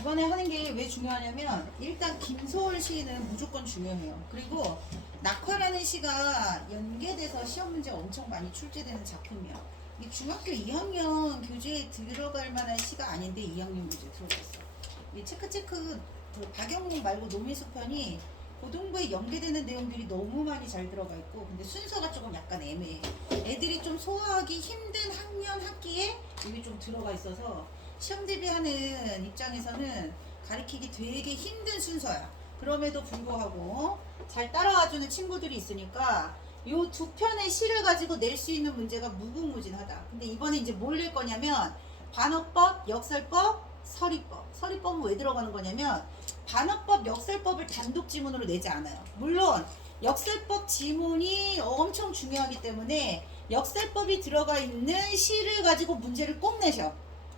이번에 하는 게 왜 중요하냐면 일단 김소월 시는 무조건 중요해요. 그리고 낙화라는 시가 연계돼서 시험 문제 엄청 많이 출제되는 작품이야. 이 중학교 2학년 교재에 들어갈 만한 시가 아닌데 2학년 교재에 들어갔어. 이 체크 그 박영웅 말고 노미수 편이 고등부에 연계되는 내용들이 너무 많이 잘 들어가 있고 근데 순서가 조금 약간 애매해. 애들이 좀 소화하기 힘든 학년 학기에 이게 좀 들어가 있어서 시험 대비하는 입장에서는 가리키기 되게 힘든 순서야. 그럼에도 불구하고 잘 따라와주는 친구들이 있으니까 요 두 편의 시를 가지고 낼 수 있는 문제가 무궁무진하다. 근데 이번에 이제 뭘 낼 거냐면 반어법, 역설법, 서리법. 서리법은 왜 들어가는 거냐면 반어법, 역설법을 단독 지문으로 내지 않아요. 물론 역설법 지문이 엄청 중요하기 때문에 역설법이 들어가 있는 시를 가지고 문제를 꼭 내셔.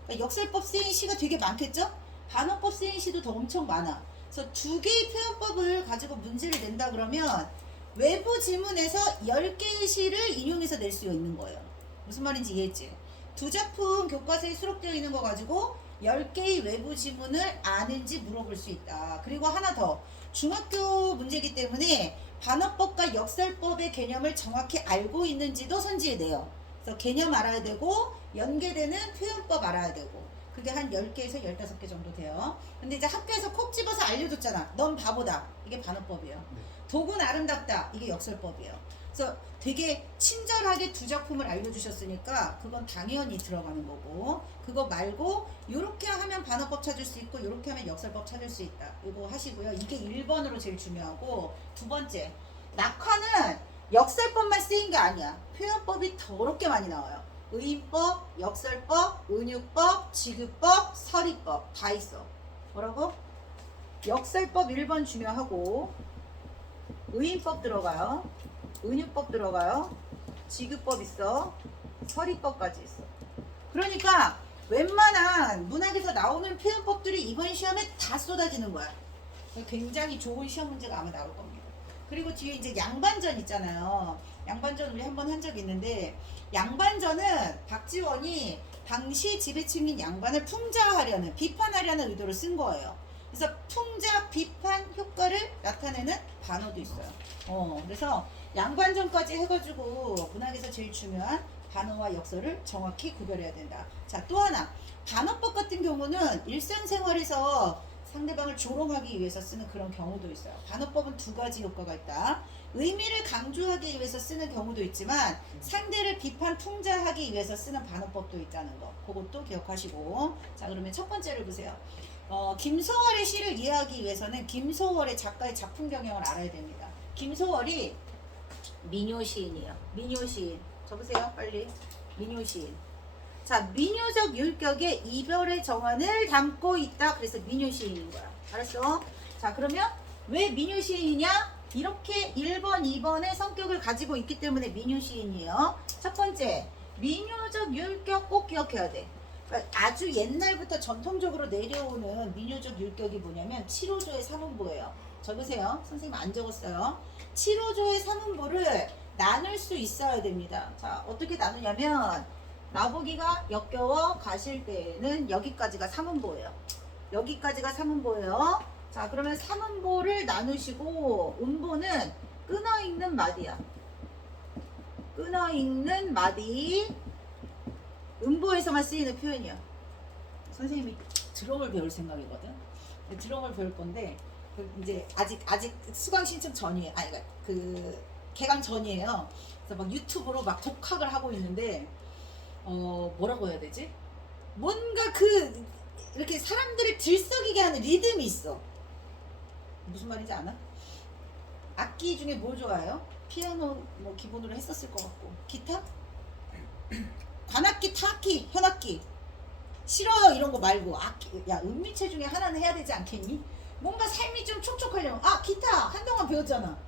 그러니까 역설법 쓰인 시가 되게 많겠죠? 반어법 쓰인 시도 더 엄청 많아. 그래서 두 개의 표현법을 가지고 문제를 낸다 그러면 외부 지문에서 10개의 시를 인용해서 낼 수 있는 거예요. 무슨 말인지 이해했지? 두 작품 교과서에 수록되어 있는 거 가지고 10개의 외부 지문을 아는지 물어볼 수 있다. 그리고 하나 더. 중학교 문제이기 때문에 반어법과 역설법의 개념을 정확히 알고 있는지도 선지해내요. 그래서 개념 알아야 되고 연계되는 표현법 알아야 되고 그게 한 10개에서 15개 정도 돼요. 근데 이제 학교에서 콕 집어서 알려줬잖아. 넌 바보다. 이게 반어법이에요. 네. 독은 아름답다. 이게 역설법이에요. 그래서 되게 친절하게 두 작품을 알려주셨으니까 그건 당연히 들어가는 거고 그거 말고 이렇게 하면 반어법 찾을 수 있고 이렇게 하면 역설법 찾을 수 있다. 이거 하시고요. 이게 1번으로 제일 중요하고 두 번째 낙화는 역설법만 쓰인 게 아니야. 표현법이 더럽게 많이 나와요. 의인법, 역설법, 은유법, 지규법, 서리법 다 있어. 뭐라고? 역설법 1번 중요하고 의인법 들어가요. 은유법 들어가요. 지규법 있어. 서리법까지 있어. 그러니까 웬만한 문학에서 나오는 표현법들이 이번 시험에 다 쏟아지는 거야. 굉장히 좋은 시험 문제가 아마 나올 겁니다. 그리고 뒤에 이제 양반전 있잖아요. 양반전 우리 한번 한 적이 있는데 양반전은 박지원이 당시 지배층인 양반을 풍자하려는 비판하려는 의도로 쓴 거예요. 그래서 풍자 비판 효과를 나타내는 반어도 있어요. 그래서 양반전까지 해가지고 문학에서 제일 중요한 반어와 역설을 정확히 구별해야 된다. 자, 또 하나 반어법 같은 경우는 일상생활에서 상대방을 조롱하기 위해서 쓰는 그런 경우도 있어요. 반어법은 두 가지 효과가 있다. 의미를 강조하기 위해서 쓰는 경우도 있지만 상대를 비판 풍자하기 위해서 쓰는 반어법도 있다는 거. 그것도 기억하시고. 자, 그러면 첫 번째를 보세요. 김소월의 시를 이해하기 위해서는 김소월의 작가의 작품 경영을 알아야 됩니다. 김소월이 민요 시인이에요. 민요 시인. 적으세요, 빨리. 민요 시인. 자, 민요적 율격의 이별의 정환을 담고 있다. 그래서 민요 시인인 거야. 알았어? 자, 그러면 왜 민요 시인이냐? 이렇게 1번, 2번의 성격을 가지고 있기 때문에 민요 시인이에요. 첫 번째, 민요적 율격 꼭 기억해야 돼. 그러니까 아주 옛날부터 전통적으로 내려오는 민요적 율격이 뭐냐면 7호조의 삼음보예요. 적으세요. 선생님 안 적었어요. 7호조의 삼음보를 나눌 수 있어야 됩니다. 자, 어떻게 나누냐면 나보기가 역겨워 가실 때에는 여기까지가 삼음보예요. 여기까지가 삼음보예요. 자, 그러면 삼음보를 나누시고 음보는 끊어읽는 마디야. 끊어읽는 마디. 음보에서만 쓰이는 표현이야. 선생님이 드럼을 배울 생각이거든. 드럼을 배울 건데 이제 아직 수강 신청 전이에요. 아니 그 개강 전이에요. 그래서 막 유튜브로 막 독학을 하고 있는데 뭐라고 해야 되지? 뭔가 그 이렇게 사람들을 들썩이게 하는 리듬이 있어. 무슨 말인지 아나? 악기 중에 뭘 좋아해요? 피아노 뭐 기본으로 했었을 것 같고 기타? 관악기, 타악기, 현악기 싫어요 이런 거 말고 악기. 야, 음미체 중에 하나는 해야 되지 않겠니? 뭔가 삶이 좀 촉촉하려면 기타 한동안 배웠잖아. 맞아요.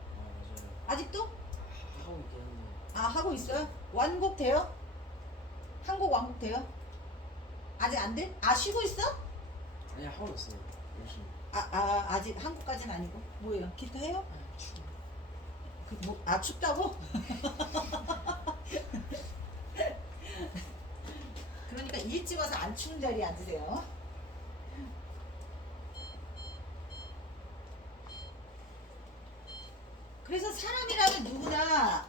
아직도? 하고 있겠는데. 하고 있어요? 완곡 돼요? 한곡 완곡 돼요? 아직 안 돼? 쉬고 있어? 아니 하고 있어요. 열심히. 아직 한국까지는 아니고 뭐예요? 기타 해요? 아, 추워. 춥다고? 그러니까 일찍 와서 안 추운 자리에 앉으세요. 그래서 사람이라면 누구나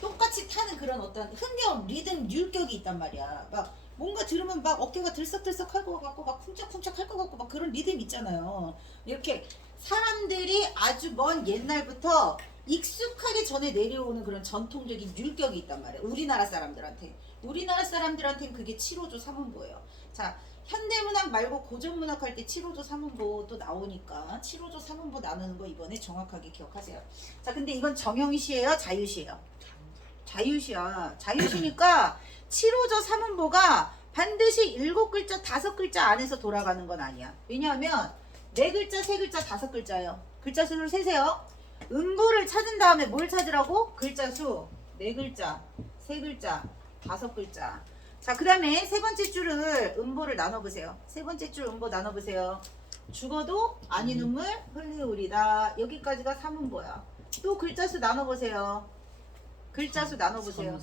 똑같이 타는 그런 어떤 흥겨운 리듬 율격이 있단 말이야. 막 뭔가 들으면 막 어깨가 들썩들썩 할 것 같고 막 쿵짝쿵짝 할 것 같고 막 그런 리듬 있잖아요. 이렇게 사람들이 아주 먼 옛날부터 익숙하게 전해 내려오는 그런 전통적인 율격이 있단 말이에요. 우리나라 사람들한테. 우리나라 사람들한테는 그게 7호조 3원보예요. 자, 현대문학 말고 고전문학 할 때 7호조 3원보 또 나오니까 7호조 3원보 나누는 거 이번에 정확하게 기억하세요. 자, 근데 이건 정형시예요? 자유시예요? 자유시야. 자유시니까 7호조 3원보가 반드시 7글자, 5글자 안에서 돌아가는 건 아니야. 왜냐하면 4글자, 3글자, 5글자예요. 글자 수를 세세요. 음보를 찾은 다음에 뭘 찾으라고? 글자 수 4글자, 3글자, 5글자. 자, 그 다음에 세 번째 줄을 음보를 나눠보세요. 세 번째 줄 음보 나눠보세요. 죽어도 아니 눈물 흘리우리다. 여기까지가 3음보야. 또 글자 수 나눠보세요. 글자 수 나눠보세요.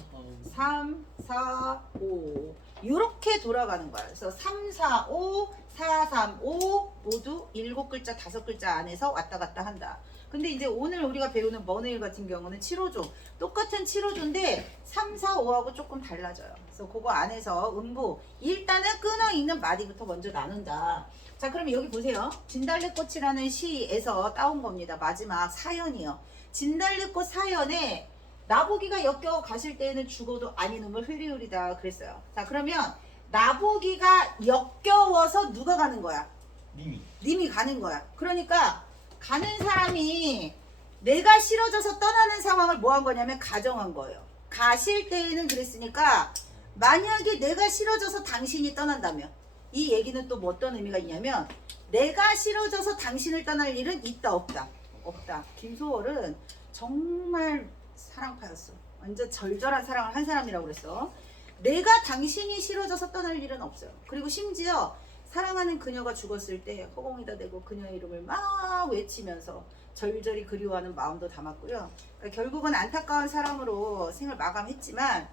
3, 4, 5 이렇게 돌아가는 거야. 그래서 3, 4, 5, 4, 3, 5 모두 7글자, 5글자 안에서 왔다 갔다 한다. 근데 이제 오늘 우리가 배우는 머네일 같은 경우는 7호조 똑같은 7호조인데 3, 4, 5하고 조금 달라져요. 그래서 그거 안에서 음보 일단은 끊어 있는 마디부터 먼저 나눈다. 자, 그럼 여기 보세요. 진달래꽃이라는 시에서 따온 겁니다. 마지막 사연이요. 진달래꽃 사연에 나보기가 역겨워 가실 때에는 죽어도 아니 눈물 흘리우리다 그랬어요. 자, 그러면 나보기가 역겨워서 누가 가는 거야? 님이 가는 거야. 그러니까 가는 사람이 내가 싫어져서 떠나는 상황을 뭐 한 거냐면 가정한 거예요. 가실 때에는 그랬으니까 만약에 내가 싫어져서 당신이 떠난다면 이 얘기는 또 뭐 어떤 의미가 있냐면 내가 싫어져서 당신을 떠날 일은 있다 없다? 없다. 김소월은 정말 사랑파였어. 완전 절절한 사랑을 한 사람이라고 그랬어. 내가 당신이 싫어져서 떠날 일은 없어요. 그리고 심지어 사랑하는 그녀가 죽었을 때 허공에다 대고 그녀의 이름을 막 외치면서 절절히 그리워하는 마음도 담았고요. 그러니까 결국은 안타까운 사랑으로 생을 마감했지만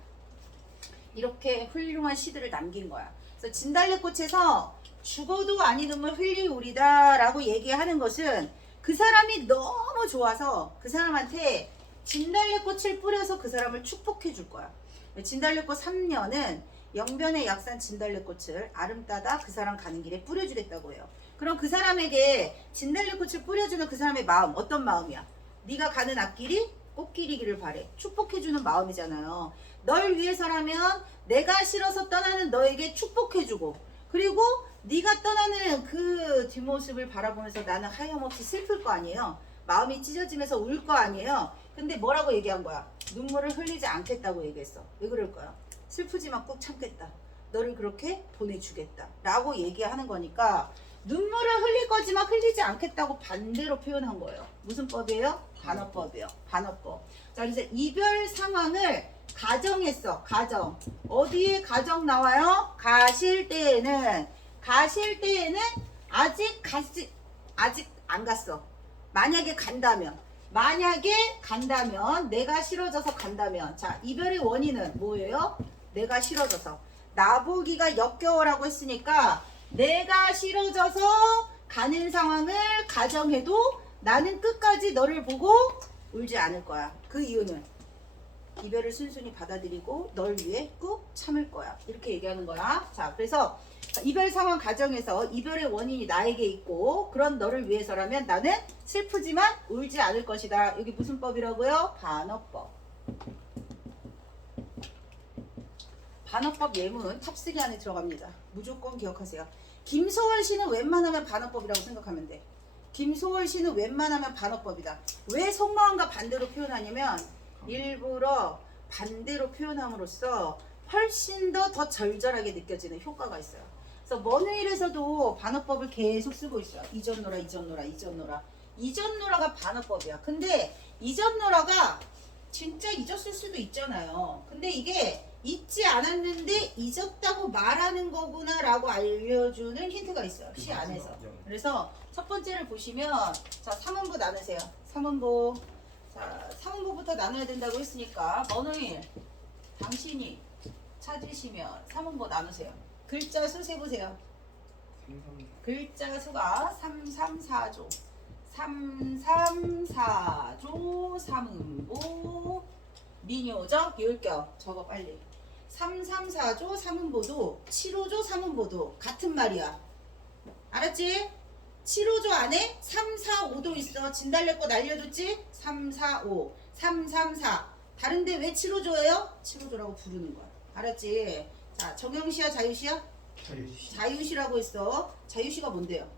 이렇게 훌륭한 시들을 남긴 거야. 그래서 진달래꽃에서 죽어도 아니 눈물 흘리우리다 라고 얘기하는 것은 그 사람이 너무 좋아서 그 사람한테 진달래꽃을 뿌려서 그 사람을 축복해 줄 거야. 진달래꽃 3년은 영변의 약산 진달래꽃을 아름따다 그 사람 가는 길에 뿌려주겠다고 해요. 그럼 그 사람에게 진달래꽃을 뿌려주는 그 사람의 마음 어떤 마음이야? 네가 가는 앞길이 꽃길이기를 바래. 축복해주는 마음이잖아요. 널 위해서라면 내가 싫어서 떠나는 너에게 축복해주고 그리고 네가 떠나는 그 뒷모습을 바라보면서 나는 하염없이 슬플 거 아니에요. 마음이 찢어지면서 울 거 아니에요. 근데 뭐라고 얘기한 거야? 눈물을 흘리지 않겠다고 얘기했어. 왜 그럴까요? 슬프지만 꾹 참겠다. 너를 그렇게 보내주겠다. 라고 얘기하는 거니까 눈물을 흘릴 거지만 흘리지 않겠다고 반대로 표현한 거예요. 무슨 법이에요? 반어법이에요. 반어법. 자, 그래서 이별 상황을 가정했어. 가정. 어디에 가정 나와요? 가실 때에는 아직 안 갔어. 만약에 간다면 내가 싫어져서 간다면 자, 이별의 원인은 뭐예요? 내가 싫어져서 나보기가 역겨워라고 했으니까 내가 싫어져서 가는 상황을 가정해도 나는 끝까지 너를 보고 울지 않을 거야. 그 이유는 이별을 순순히 받아들이고 널 위해 꾹 참을 거야. 이렇게 얘기하는 거야. 자, 그래서 이별 상황 가정에서 이별의 원인이 나에게 있고 그런 너를 위해서라면 나는 슬프지만 울지 않을 것이다. 여기 무슨 법이라고요? 반어법. 반어법 예문 탑3 안에 들어갑니다. 무조건 기억하세요. 김소월 씨는 웬만하면 반어법이라고 생각하면 돼. 김소월 씨는 웬만하면 반어법이다. 왜 속마음과 반대로 표현하냐면 일부러 반대로 표현함으로써 훨씬 더 절절하게 느껴지는 효과가 있어요. 그래서 머네일에서도 반어법을 계속 쓰고 있어요. 이전노라가 반어법이야. 근데 이전노라가 진짜 잊었을 수도 있잖아요. 근데 이게 잊지 않았는데 잊었다고 말하는 거구나 라고 알려주는 힌트가 있어요. 시 안에서. 그래서 첫 번째를 보시면 자, 3음보 나누세요. 3음보. 자, 3음보부터 나눠야 된다고 했으니까 머네일 당신이 찾으시면 3음보 나누세요. 글자 수 세보세요. 글자 수가 3, 3, 4조. 334조 삼음보 민요적 율격 적어 빨리. 334조 삼음보도 7호조 삼음보도 같은 말이야. 알았지? 7호조 안에 3, 4, 5도 있어. 진달래 꽃 알려줬지? 3, 4, 5 3, 3, 4 다른데 왜 7호조예요? 7호조라고 부르는 거야. 알았지? 자, 정형시야 자유시야? 자유시. 자유시라고 했어. 자유시가 뭔데요?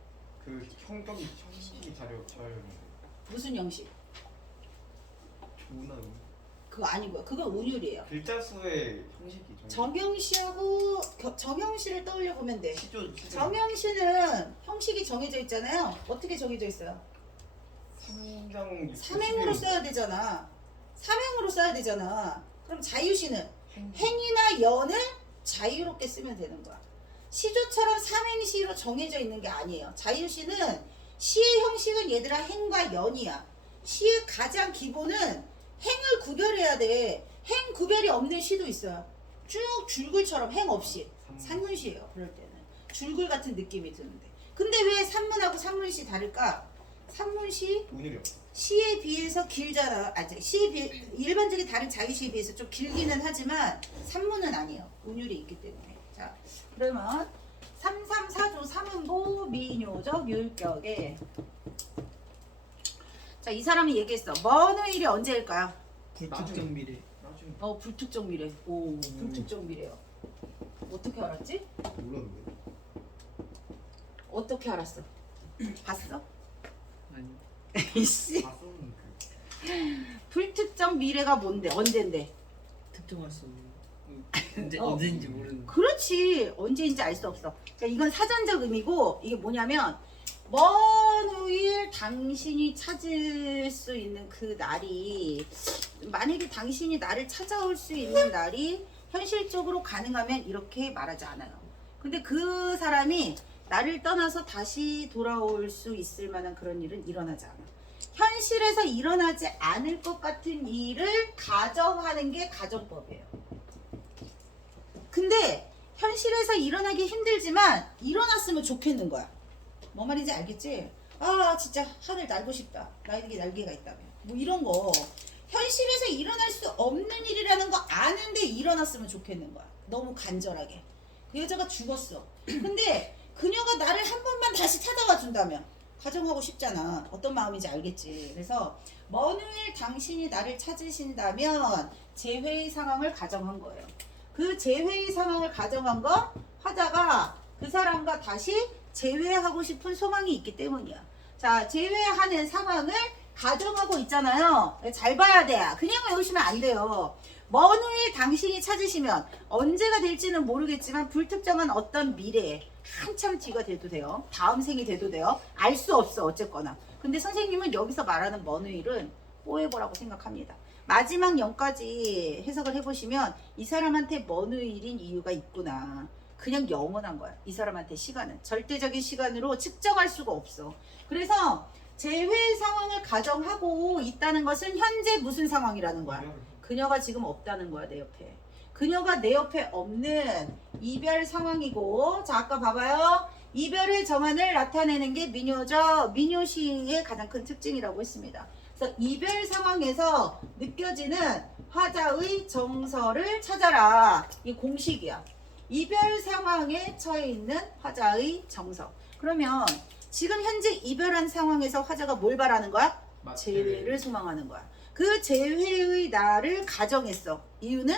그 형식이 자료 무슨 형식? 조나 그거 아니고요. 그건 운율이에요. 글자 수의 형식이 정형시하고 정형시를 떠올려 보면 돼. 시조 정형시는 형식이 정해져 있잖아요. 어떻게 정해져 있어요? 삼정 삼행으로 써야 되잖아. 삼행으로 써야 되잖아. 그럼 자유시는 행이나 연을 자유롭게 쓰면 되는 거야. 시조처럼 삼행시로 정해져 있는 게 아니에요. 자유시는 시의 형식은 얘들아 행과 연이야. 시의 가장 기본은 행을 구별해야 돼. 행 구별이 없는 시도 있어요. 쭉 줄글처럼 행 없이. 산문시예요. 그럴 때는 줄글 같은 느낌이 드는데. 근데 왜 산문하고 산문시 다를까? 산문시 운율이 없어. 시에 비해서 길잖아. 시에 비해 일반적인 다른 자유시에 비해서 좀 길기는 하지만 산문은 아니에요. 운율이 있기 때문에. 자, 그러면 334조 삼음보 민요적 율격에 자, 이 사람이 얘기했어. 먼 후일이 언제일까요? 불특정 미래. 나중에 불특정 미래. 오, 불특정 미래요. 어떻게 알았지? 몰랐는데. 어떻게 알았어? 봤어? 아니. 이씨. 봤었는데. 불특정 미래가 뭔데? 언젠데? 특정할 수 없는. 언제인지 모르는. 그렇지. 언제인지 알 수 없어. 그러니까 이건 사전적 의미고 이게 뭐냐면 먼 후일 당신이 찾을 수 있는 그 날이 만약에 당신이 나를 찾아올 수 있는 날이 현실적으로 가능하면 이렇게 말하지 않아요. 근데 그 사람이 나를 떠나서 다시 돌아올 수 있을 만한 그런 일은 일어나지 않아. 현실에서 일어나지 않을 것 같은 일을 가정하는 게 가정법이에요. 근데 현실에서 일어나기 힘들지만 일어났으면 좋겠는 거야. 뭐 말인지 알겠지? 아 진짜 하늘 날고 싶다. 나에게 날개가 있다면 뭐 이런 거 현실에서 일어날 수 없는 일이라는 거 아는데 일어났으면 좋겠는 거야. 너무 간절하게. 그 여자가 죽었어. 근데 그녀가 나를 한 번만 다시 찾아와 준다면 가정하고 싶잖아. 어떤 마음인지 알겠지. 그래서 먼 후일 당신이 나를 찾으신다면 재회의 상황을 가정한 거예요. 그 재회의 상황을 가정한 건 화자가 그 사람과 다시 재회하고 싶은 소망이 있기 때문이야. 자, 재회하는 상황을 가정하고 있잖아요. 잘 봐야 돼. 그냥 외우시면 안 돼요. 먼 후에 당신이 찾으시면 언제가 될지는 모르겠지만 불특정한 어떤 미래에 한참 뒤가 돼도 돼요. 다음 생이 돼도 돼요. 알 수 없어 어쨌거나. 근데 선생님은 여기서 말하는 먼 후일은 포에버라고 생각합니다. 마지막 영까지 해석을 해보시면 이 사람한테 먼 후일인 이유가 있구나. 그냥 영원한 거야. 이 사람한테 시간은 절대적인 시간으로 측정할 수가 없어. 그래서 재회 상황을 가정하고 있다는 것은 현재 무슨 상황이라는 거야? 그녀가 지금 없다는 거야, 내 옆에. 그녀가 내 옆에 없는 이별 상황이고, 자 아까 봐봐요. 이별의 정한을 나타내는 게 민요시의 가장 큰 특징이라고 했습니다. 그래서 이별 상황에서 느껴지는 화자의 정서를 찾아라. 이 공식이야. 이별 상황에 처해 있는 화자의 정서. 그러면 지금 현재 이별한 상황에서 화자가 뭘 바라는 거야? 재회를 소망하는 거야. 그 재회의 날을 가정했어. 이유는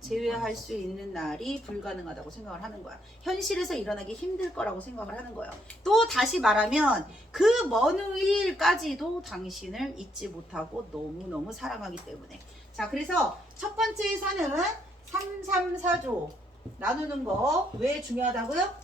재회할 수 있는 날이 불가능하다고 생각을 하는 거야. 현실에서 일어나기 힘들 거라고 생각을 하는 거야. 또 다시 말하면 그 먼 후일까지도 당신을 잊지 못하고 너무너무 사랑하기 때문에. 자, 그래서 첫 번째 사는 334조 나누는 거 왜 중요하다고요?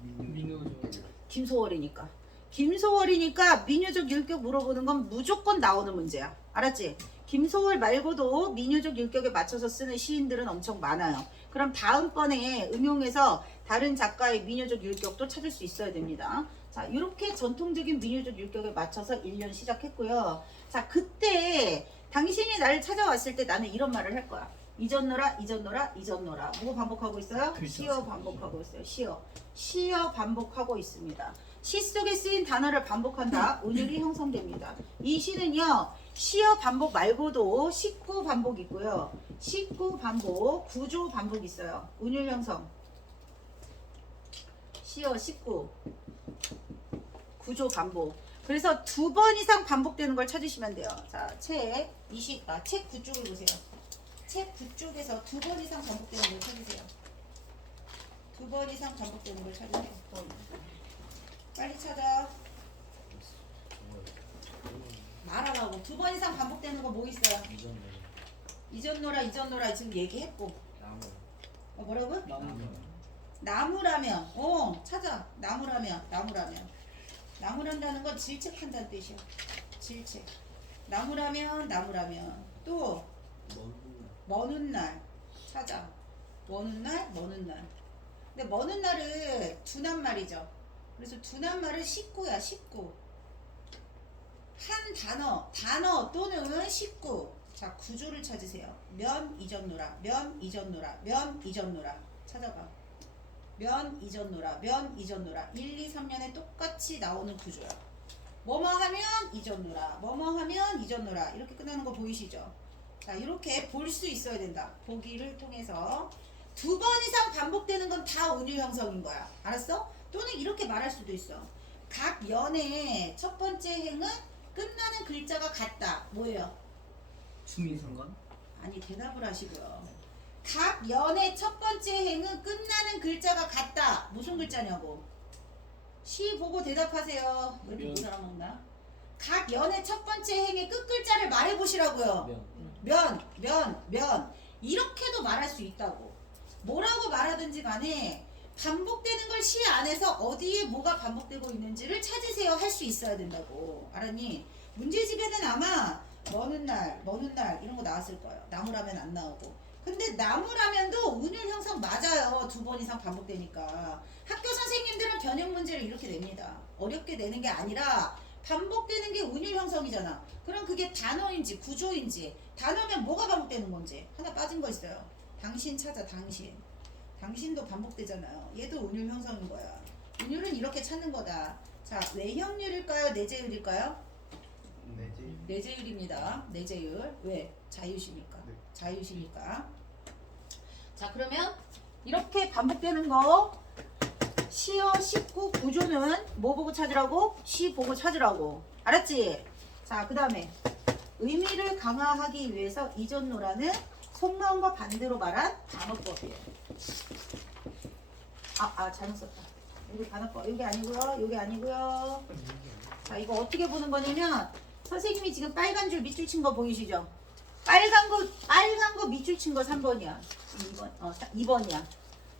민요적. 김소월이니까. 김소월이니까 민요적 율격 물어보는 건 무조건 나오는 문제야. 알았지? 김소월 말고도 민요적 율격에 맞춰서 쓰는 시인들은 엄청 많아요. 그럼 다음번에 응용해서 다른 작가의 민요적 율격도 찾을 수 있어야 됩니다. 자, 이렇게 전통적인 민요적 율격에 맞춰서 1년 시작했고요. 자, 그때 당신이 나를 찾아왔을 때 나는 이런 말을 할 거야. 잊었노라, 잊었노라, 잊었노라. 뭐 반복하고 있어요? 그렇죠. 시어 반복하고 있어요. 시어 반복하고 있습니다. 시 속에 쓰인 단어를 반복한다. 운율이 형성됩니다. 이 시는요. 시어 반복 말고도 식구 반복 있고요. 식구 반복, 구조 반복 있어요. 운율 형성. 시어 식구 구조 반복. 그래서 2번 이상 반복되는 걸 찾으시면 돼요. 자, 책 9쪽을 보세요. 책 9쪽에서 2번 이상 반복되는 걸 찾으세요. 2번 이상 반복되는 걸 찾으세요. 빨리 찾아. 말하라고. 2번 이상 반복되는 거 뭐 있어요? 이전 노라 지금 얘기했고. 뭐라고? 나무라면. 찾아. 나무란다는 건 질책한다는 뜻이야. 질책. 나무라면. 또 머는 날. 찾아. 머는 날. 근데 머는 날은 두낱말이죠. 그래서 두낱말은 식구야. 식구. 한 단어 또는 식구. 자, 구조를 찾으세요. 면 이전 노라. 찾아봐. 면 이전 노라. 1, 2, 3년에 똑같이 나오는 구조야. 뭐뭐 하면 이전 노라. 이렇게 끝나는 거 보이시죠? 자, 이렇게 볼 수 있어야 된다. 보기를 통해서 2번 이상 반복되는 건 다 운율 형성인 거야. 알았어? 또는 이렇게 말할 수도 있어. 각 연의 첫 번째 행은 끝나는 글자가 같다. 뭐예요? 수민상관? 아니, 대답을 하시고요. 각 연의 첫 번째 행은 끝나는 글자가 같다. 무슨 글자냐고. 시 보고 대답하세요. 왜 못 알아먹나? 각 연의 첫 번째 행의 끝 글자를 말해보시라고요. 면. 이렇게도 말할 수 있다고. 뭐라고 말하든지 간에 반복되는 걸 시 안에서 어디에 뭐가 반복되고 있는지를 찾으세요. 할 수 있어야 된다고. 알았니? 문제집에는 아마 머는 날 이런 거 나왔을 거예요. 나무라면 안 나오고. 근데 나무라면도 운율 형성 맞아요. 2번 이상 반복되니까. 학교 선생님들은 변형 문제를 이렇게 냅니다. 어렵게 내는 게 아니라 반복되는 게 운율 형성이잖아. 그럼 그게 단어인지 구조인지, 단어면 뭐가 반복되는 건지 하나 빠진 거 있어요. 당신 찾아. 당신도 반복되잖아요. 얘도 운율 형성인 거야. 운율은 이렇게 찾는 거다. 자, 외형률일까요? 내재율일까요? 내재율입니다. 내재율. 왜? 자유시니까. 네. 자유시니까. 자, 그러면 이렇게 반복되는 거 시어 식구 구조는 뭐 보고 찾으라고? 시 보고 찾으라고. 알았지? 자, 그 다음에 의미를 강화하기 위해서 이전 노라는 속마음과 반대로 말한 단어법이에요. 잘못 썼다. 여기 단어법. 여기 아니고요. 자, 이거 어떻게 보는 거냐면 선생님이 지금 빨간 줄 밑줄 친 거 보이시죠? 빨간 거 밑줄 친 거 3번이야. 2번이야.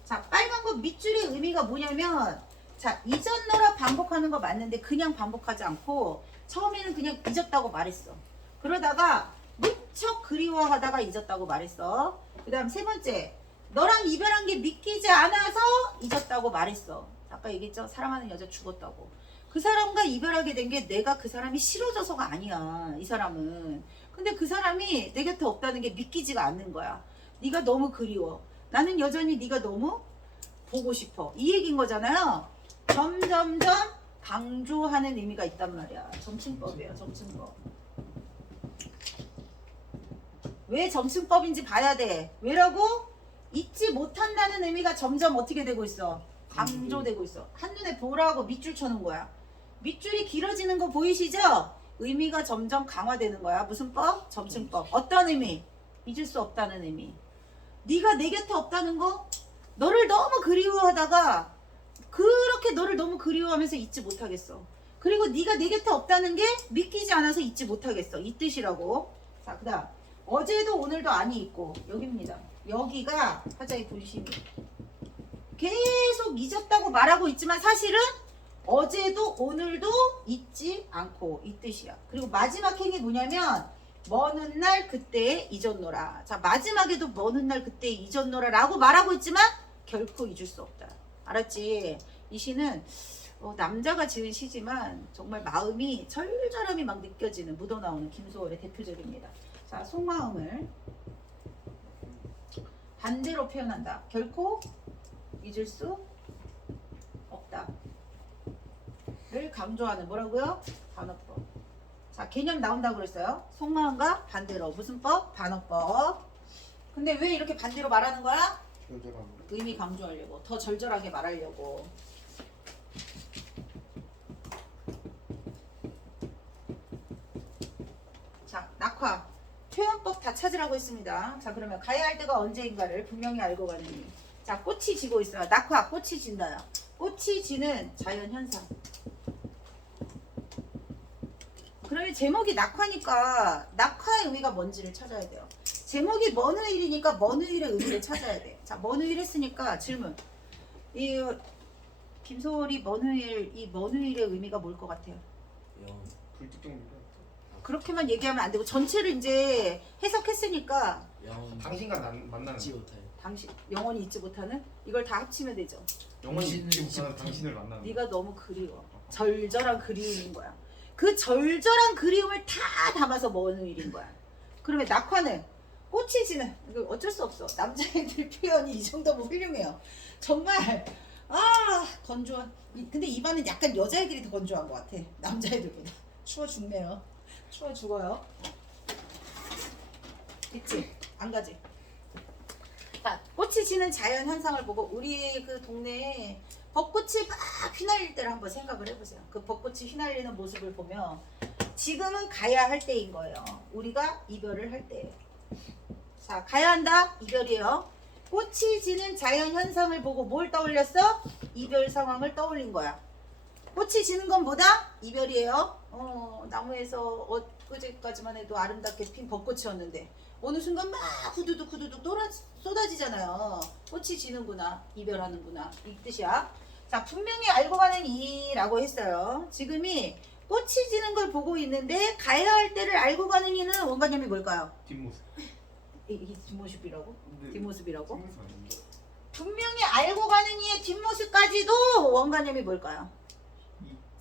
자, 빨간 거 밑줄의 의미가 뭐냐면, 자, 잊었노라 반복하는 거 맞는데 그냥 반복하지 않고 처음에는 그냥 잊었다고 말했어. 그러다가 무척 그리워하다가 잊었다고 말했어. 그 다음 3번째, 너랑 이별한 게 믿기지 않아서 잊었다고 말했어. 아까 얘기했죠? 사랑하는 여자 죽었다고. 그 사람과 이별하게 된 게 내가 그 사람이 싫어져서가 아니야. 이 사람은. 근데 그 사람이 내 곁에 없다는 게 믿기지가 않는 거야. 네가 너무 그리워. 나는 여전히 네가 너무 보고 싶어. 이 얘기인 거잖아요. 점점점 강조하는 의미가 있단 말이야. 점층법이에요. 점층법. 왜 점층법인지 봐야 돼. 왜라고? 잊지 못한다는 의미가 점점 어떻게 되고 있어? 강조되고 있어. 한눈에 보라고 밑줄 쳐놓은 거야. 밑줄이 길어지는 거 보이시죠? 의미가 점점 강화되는 거야. 무슨 법? 점층법. 어떤 의미? 잊을 수 없다는 의미. 네가 내 곁에 없다는 거? 너를 너무 그리워하다가 그렇게 너를 너무 그리워하면서 잊지 못하겠어. 그리고 네가 내 곁에 없다는 게 믿기지 않아서 잊지 못하겠어. 이 뜻이라고. 자, 그 다음 어제도 오늘도 안이 있고 여기입니다. 여기가 화자의 본심이 계속 잊었다고 말하고 있지만 사실은 어제도 오늘도 잊지 않고 이 뜻이야. 그리고 마지막 행이 뭐냐면 먼 날 그때에 잊었노라. 자, 마지막에도 먼 날 그때에 잊었노라 라고 말하고 있지만 결코 잊을 수 없다. 알았지? 이 시는 남자가 지은 시지만 정말 마음이 절절함이 막 느껴지는 묻어나오는 김소월의 대표적입니다. 자, 속마음을 반대로 표현한다. 결코 잊을 수 없다. 강조하는 뭐라고요? 반어법. 자, 개념 나온다고 그랬어요. 속마음과 반대로. 무슨 법? 반어법. 근데 왜 이렇게 반대로 말하는 거야? 절절함. 의미 강조하려고. 더 절절하게 말하려고. 자, 낙화. 표현법 다 찾으라고 했습니다. 자, 그러면 가야 할 때가 언제인가를 분명히 알고 가느니. 자, 꽃이 지고 있어요. 낙화, 꽃이 진다요. 꽃이 지는 자연현상. 그러면 제목이 낙화니까 낙화의 의미가 뭔지를 찾아야 돼요. 제목이 먼의일이니까 먼의일의 의미를 찾아야 돼. 자, 먼의일 했으니까 질문. 이 김소월이 먼의일, 이 먼의일의 의미가 뭘 것 같아요? 불특정입니다. 그렇게만 얘기하면 안 되고 전체를 이제 해석했으니까 영원 당신과 만나는 잊지 못할. 당신 영원히 잊지 못하는 이걸 다 합치면 되죠. 영원히 당신을 잊지 잊지 못하는 못하는 당신을 만나는. 네가 너무 그리워. 절절한 그리움인 거야. 그 절절한 그리움을 다 담아서 먹는 일인 거야. 그러면 낙화는 꽃이 지는, 이거 어쩔 수 없어. 남자애들 표현이 이 정도면 훌륭해요. 정말 건조한. 근데 이반은 약간 여자애들이 더 건조한 것 같아. 남자애들보다. 추워 죽네요. 추워 죽어요. 있지? 안 가지? 자, 꽃이 지는 자연 현상을 보고 우리 그 동네에 벚꽃이 막 휘날릴 때를 한번 생각을 해보세요. 그 벚꽃이 휘날리는 모습을 보면 지금은 가야 할 때인 거예요. 우리가 이별을 할 때. 자, 가야 한다. 이별이에요. 꽃이 지는 자연 현상을 보고 뭘 떠올렸어? 이별 상황을 떠올린 거야. 꽃이 지는 건 뭐다? 이별이에요. 나무에서 엊그제까지만 해도 아름답게 핀 벚꽃이었는데 어느 순간 막 후두둑 쏟아지잖아요. 꽃이 지는구나. 이별하는구나. 이 뜻이야. 자, 분명히 알고 가는 이라고 했어요. 지금이 꽃이 지는 걸 보고 있는데 가야 할 때를 알고 가는 이는 원관념이 뭘까요? 뒷모습. 이게 뒷모습이라고? 근데 뒷모습이라고? 뒷모습 아닌가? 분명히 알고 가는 이의 뒷모습까지도 원관념이 뭘까요?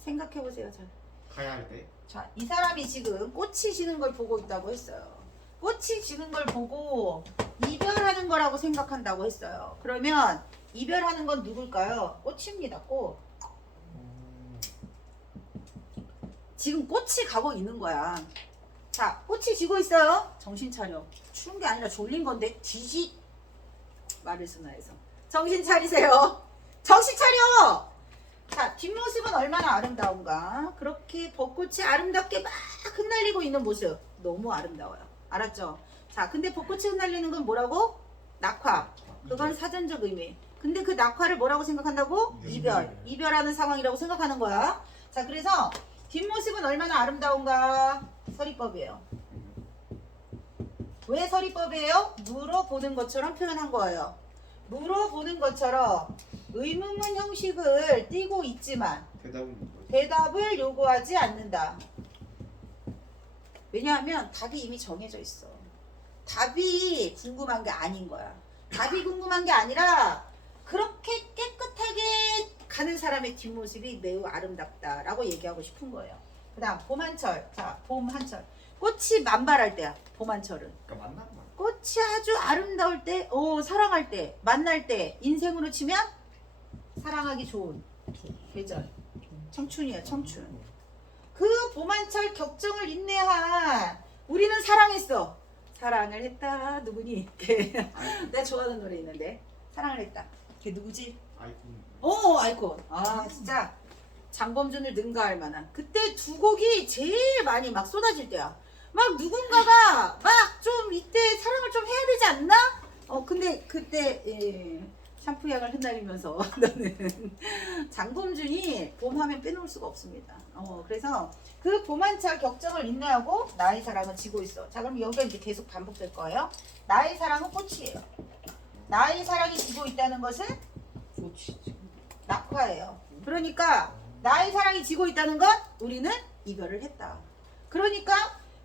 생각해보세요. 잘. 가야 할 때. 자, 이 사람이 지금 꽃이 지는 걸 보고 있다고 했어요. 꽃이 지는 걸 보고 이별하는 거라고 생각한다고 했어요. 그러면 이별하는 건 누굴까요? 꽃입니다. 꽃. 지금 꽃이 가고 있는 거야. 자, 꽃이 지고 있어요. 정신 차려. 추운 게 아니라 졸린 건데 말을 순화해서 정신 차리세요. 정신 차려. 자, 뒷모습은 얼마나 아름다운가. 그렇게 벚꽃이 아름답게 막 흩날리고 있는 모습 너무 아름다워요. 알았죠? 자, 근데 벚꽃이 흩날리는 건 뭐라고? 낙화. 그건 사전적 의미. 근데 그 낙화를 뭐라고 생각한다고? 이별. 이별하는 상황이라고 생각하는 거야. 자, 그래서 뒷모습은 얼마나 아름다운가. 서리법이에요. 왜 서리법이에요? 물어보는 것처럼 표현한 거예요. 물어보는 것처럼 의문문 형식을 띠고 있지만 대답은 뭐지? 대답을 요구하지 않는다. 왜냐하면 답이 이미 정해져 있어. 답이 궁금한 게 아닌 거야. 답이 궁금한 게 아니라 그렇게 깨끗하게 가는 사람의 뒷모습이 매우 아름답다라고 얘기하고 싶은 거예요. 그 다음 봄한철. 자, 봄한철. 꽃이 만발할 때야. 봄한철은. 그러니까 만난 말. 꽃이 아주 아름다울 때, 사랑할 때, 만날 때, 인생으로 치면 사랑하기 좋은 계절. 청춘이야, 청춘. 그 봄한철 격정을 인내한 우리는 사랑했어. 사랑을 했다. 누구니? 내가 좋아하는 노래 있는데. 사랑을 했다. 걔 누구지? 아이콘. 아이콘. 아, 진짜 장범준을 능가할 만한. 그때 두 곡이 제일 많이 막 쏟아질 때야. 막 누군가가 막 좀 이때 사랑을 좀 해야 되지 않나? 근데 그때 샴푸향을 흩날리면서 너는 장범준이 봄하면 빼놓을 수가 없습니다. 그래서 그 봄한철 격정을 인내하고 나의 사랑은 지고 있어. 자, 그럼 여기가 이제 계속 반복될 거예요. 나의 사랑은 꽃이에요. 나의 사랑이 지고 있다는 것은 꽃이지. 낙화예요. 그러니까 나의 사랑이 지고 있다는 건 우리는 이별을 했다. 그러니까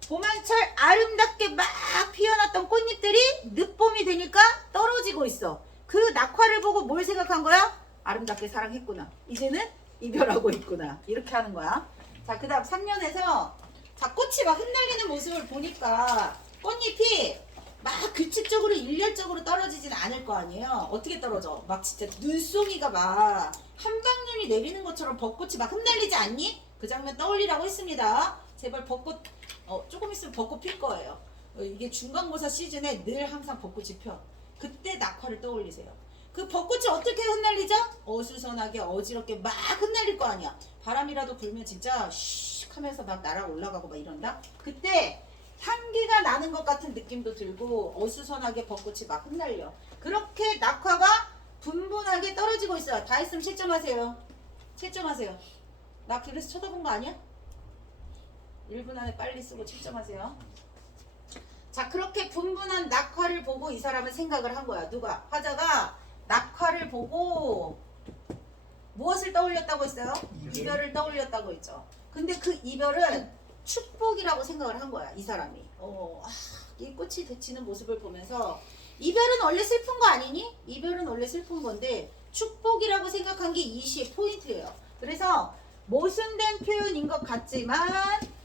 봄한철 아름답게 막 피어났던 꽃잎들이 늦봄이 되니까 떨어지고 있어. 그 낙화를 보고 뭘 생각한 거야? 아름답게 사랑했구나. 이제는 이별하고 있구나. 이렇게 하는 거야. 자, 그 다음 3년에서 자, 꽃이 막 흩날리는 모습을 보니까 꽃잎이 막 규칙적으로 일렬적으로 떨어지진 않을 거 아니에요. 어떻게 떨어져? 막 진짜 눈송이가 막 한방눈이 내리는 것처럼 벚꽃이 막 흩날리지 않니? 그 장면 떠올리라고 했습니다. 제발 벚꽃 조금 있으면 벚꽃 필 거예요. 이게 중간고사 시즌에 늘 항상 벚꽃이 펴. 그때 낙화를 떠올리세요. 그 벚꽃이 어떻게 흩날리죠? 어수선하게 어지럽게 막 흩날릴 거 아니야. 바람이라도 불면 진짜 슉 하면서 막 날아 올라가고 막 이런다. 그때 향기가 나는 것 같은 느낌도 들고 어수선하게 벚꽃이 막 흩날려. 그렇게 낙화가 분분하게 떨어지고 있어요. 다 했으면 채점하세요. 채점하세요. 나 그래서 쳐다본 거 아니야? 1분 안에 빨리 쓰고 채점하세요. 자, 그렇게 분분한 낙화를 보고 이 사람은 생각을 한 거야. 누가? 화자가 낙화를 보고 무엇을 떠올렸다고 했어요? 이별을 떠올렸다고 했죠. 근데 그 이별은 축복이라고 생각을 한 거야, 이 사람이. 이 꽃이 지는 모습을 보면서 이별은 원래 슬픈 거 아니니? 이별은 원래 슬픈 건데 축복이라고 생각한 게 이 시의 포인트예요. 그래서 모순된 표현인 것 같지만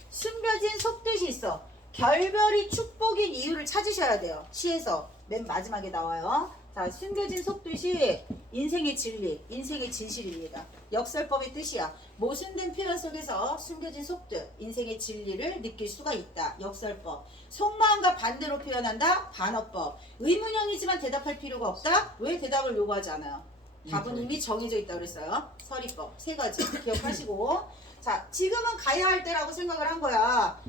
숨겨진 속뜻이 있어. 결별이 축복인 이유를 찾으셔야 돼요. 시에서 맨 마지막에 나와요. 자, 숨겨진 속뜻이 인생의 진리, 인생의 진실입니다. 역설법의 뜻이야. 모순된 표현 속에서 숨겨진 속뜻, 인생의 진리를 느낄 수가 있다. 역설법. 속마음과 반대로 표현한다. 반어법. 의문형이지만 대답할 필요가 없다. 왜 대답을 요구하지 않아요? 답은 이미 정해져 있다고 그랬어요. 서리법. 3가지 기억하시고. 자, 지금은 가야 할 때라고 생각을 한 거야.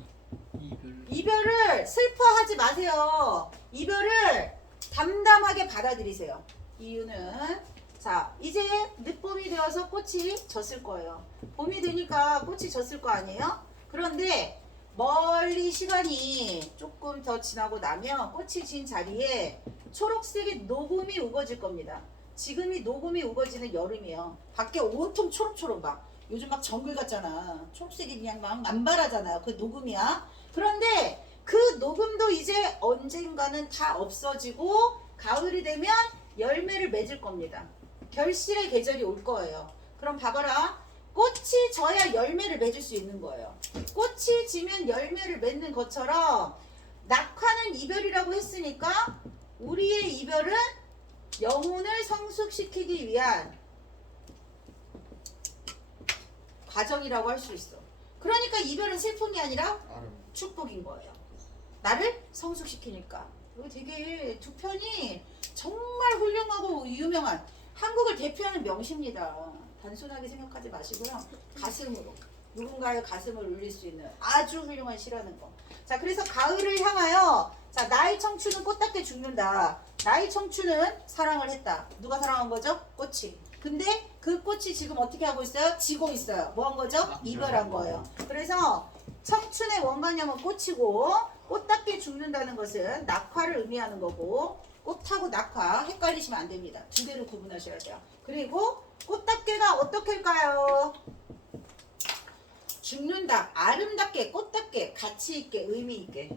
이별을 슬퍼하지 마세요. 이별을 담담하게 받아들이세요. 이유는 자, 이제 늦봄이 되어서 꽃이 졌을 거예요. 봄이 되니까 꽃이 졌을 거 아니에요? 그런데 멀리 시간이 조금 더 지나고 나면 꽃이 진 자리에 초록색의 녹음이 우거질 겁니다. 지금이 녹음이 우거지는 여름이에요. 밖에 온통 초록초록 막 요즘 막 정글 같잖아. 초록색이 그냥 막 만발하잖아요. 그 녹음이야. 그런데 그 녹음도 이제 언젠가는 다 없어지고 가을이 되면 열매를 맺을 겁니다. 결실의 계절이 올 거예요. 그럼 봐봐라. 꽃이 져야 열매를 맺을 수 있는 거예요. 꽃이 지면 열매를 맺는 것처럼 낙화는 이별이라고 했으니까 우리의 이별은 영혼을 성숙시키기 위한 과정이라고 할 수 있어. 그러니까 이별은 슬픔이 아니라 축복인 거예요. 나를 성숙시키니까. 이거 되게 두 편이 정말 훌륭하고 유명한 한국을 대표하는 명시입니다. 단순하게 생각하지 마시고요. 가슴으로 누군가의 가슴을 울릴 수 있는 아주 훌륭한 시라는 거. 자, 그래서 가을을 향하여 자, 나의 청춘은 꽃답게 죽는다. 나의 청춘은 사랑을 했다. 누가 사랑한 거죠? 꽃이. 근데 그 꽃이 지금 어떻게 하고 있어요? 지고 있어요. 뭐 한 거죠? 이별한 거예요. 그래서 청춘의 원관념은 꽃이고 꽃답게 죽는다는 것은 낙화를 의미하는 거고 꽃하고 낙화 헷갈리시면 안 됩니다. 두 개를 구분하셔야 돼요. 그리고 꽃답게가 어떻게일까요? 죽는다. 아름답게, 꽃답게, 가치있게, 의미있게.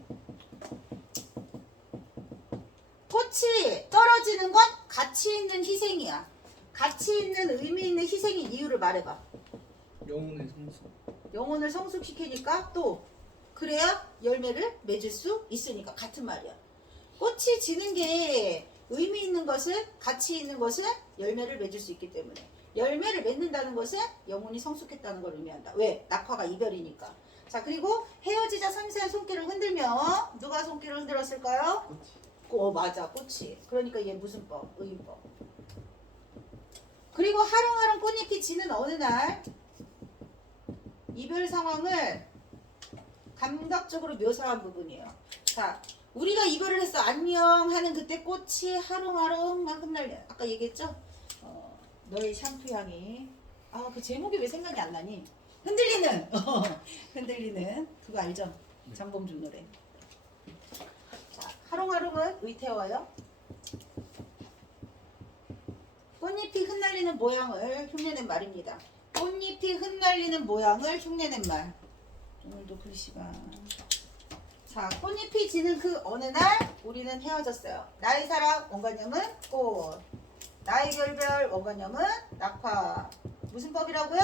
꽃이 떨어지는 건 가치있는 희생이야. 가치있는, 의미있는 희생인 이유를 말해봐. 영혼의 성숙. 영혼을 성숙시키니까 또 그래야 열매를 맺을 수 있으니까 같은 말이야. 꽃이 지는 게 의미 있는 것은 가치 있는 것은 열매를 맺을 수 있기 때문에 열매를 맺는다는 것은 영혼이 성숙했다는 걸 의미한다. 왜? 낙화가 이별이니까. 자, 그리고 헤어지자 섬세한 손길을 흔들며 누가 손길을 흔들었을까요? 맞아, 꽃이. 그러니까 얘 무슨 법? 의인법. 그리고 하롱하롱 꽃잎이 지는 어느 날 이별 상황을 감각적으로 묘사한 부분이에요. 자, 우리가 이별을 했어. 안녕 하는 그때 꽃이 하롱하롱 막 흩날려. 아까 얘기했죠? 너의 샴푸 향이. 그 제목이 왜 생각이 안 나니? 흔들리는. 흔들리는. 그거 알죠? 장범준 노래. 자, 하롱하롱은 의태어예요. 꽃잎이 흩날리는 모양을 흉내낸 말입니다. 꽃잎이 흩날리는 모양을 흉내낸 말. 오늘도 글씨가. 자, 꽃잎이 지는 그 어느 날 우리는 헤어졌어요. 나의 사랑 원관념은 꽃. 나의 결별 원관념은 낙화. 무슨 법이라고요?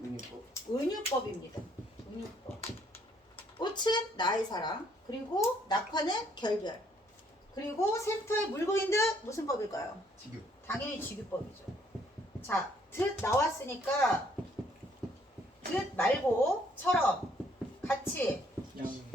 의미법. 은유법입니다. 은유법. 꽃이 꽃은 나의 사랑, 그리고 낙화는 결별, 그리고 샘터에 물고 있는 무슨 법일까요? 지금 당연히 지규법이죠. 자, 듯 나왔으니까 듯 말고처럼 같이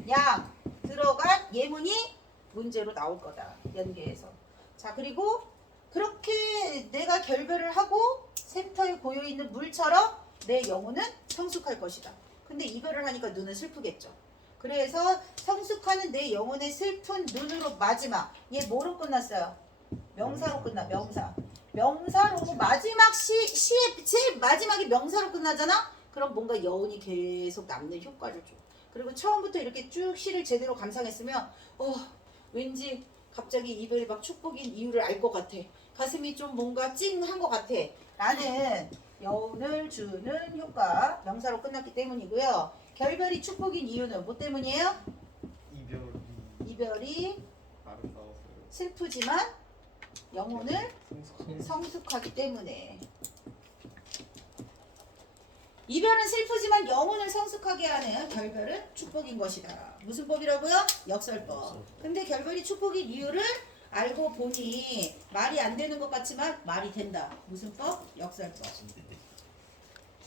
양 들어간 예문이 문제로 나올 거다. 연계해서. 자, 그리고 그렇게 내가 결별을 하고 샘터에 고여 있는 물처럼 내 영혼은 성숙할 것이다. 근데 이별을 하니까 눈은 슬프겠죠. 그래서 성숙하는 내 영혼의 슬픈 눈으로 마지막. 얘 뭐로 끝났어요? 명사로 끝나. 명사. 명사로 마지막 시의 제일 마지막이 명사로 끝나잖아. 그럼 뭔가 여운이 계속 남는 효과를 줘. 그리고 처음부터 이렇게 쭉 시를 제대로 감상했으면 왠지 갑자기 이별이 막 축복인 이유를 알 것 같아. 가슴이 좀 뭔가 찡한 것 같아. 라는 여운을 주는 효과. 명사로 끝났기 때문이고요. 결별이 축복인 이유는 뭐 때문이에요? 이별이 아름다워서요. 슬프지만 영혼을 성숙한 성숙하기 때문에. 이별은 슬프지만 영혼을 성숙하게 하는 결별은 축복인 것이다. 무슨 법이라고요? 역설법. 근데 결별이 축복인 이유를 알고 보니 말이 안 되는 것 같지만 말이 된다. 무슨 법? 역설법.